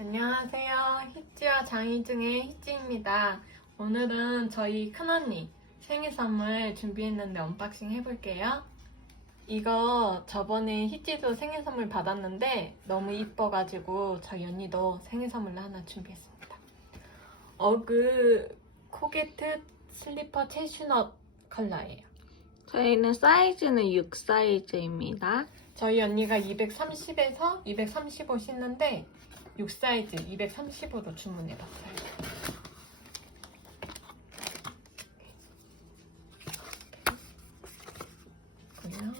안녕하세요. 희찌와 장희중의 희찌입니다. 오늘은 저희 큰언니 생일 선물 준비했는데 언박싱 해볼게요. 이거 저번에 희찌도 생일 선물 받았는데 너무 이뻐가지고 저희 언니도 생일 선물로 하나 준비했습니다. 어그 코게트 슬리퍼 채슈넛 컬러예요. 저희는 사이즈는 6 사이즈입니다. 저희 언니가 230에서 235 신는데 6 사이즈 235로 주문해봤어요. 그냥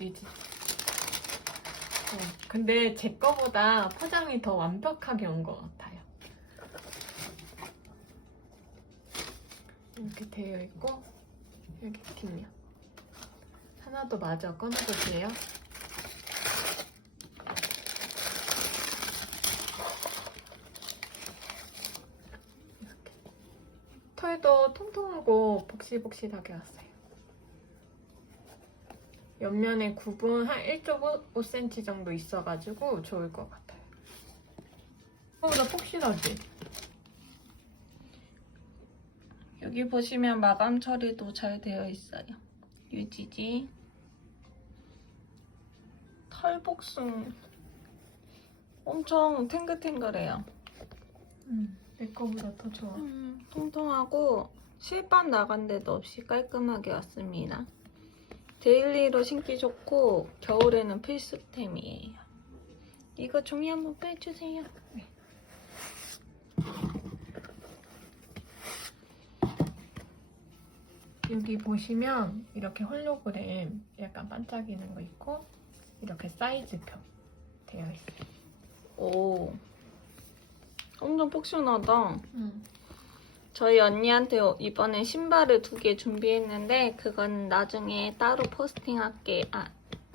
위지. 어, 근데 제 거보다 포장이 더 완벽하게 온 것 같아요. 이렇게 되어 있고 여기 뒷면. 하나도 마저 꺼내도 돼요? 이렇게. 털도 통통하고 복실복실하게 왔어요. 옆면에 굽은 한 1.5cm 정도 있어가지고 좋을 것 같아요. 어, 나 폭실하지? 여기 보시면 마감 처리도 잘 되어 있어요. 유지지. 털복숭 엄청 탱글탱글해요. 응, 내 거보다 더 좋아. 음, 통통하고 실밥 나간 데도 없이 깔끔하게 왔습니다. 데일리로 신기 좋고 겨울에는 필수템이에요. 이거 종이 한번 빼주세요. 네. 여기 보시면 이렇게 홀로그램 약간 반짝이는 거 있고 이렇게 사이즈표 되어 있어요. 오, 엄청 폭신하다. 음. 저희 언니한테 이번에 신발을 두 개 준비했는데 그건 나중에 따로 포스팅할게. 아,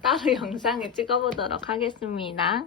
따로 영상을 찍어보도록 하겠습니다.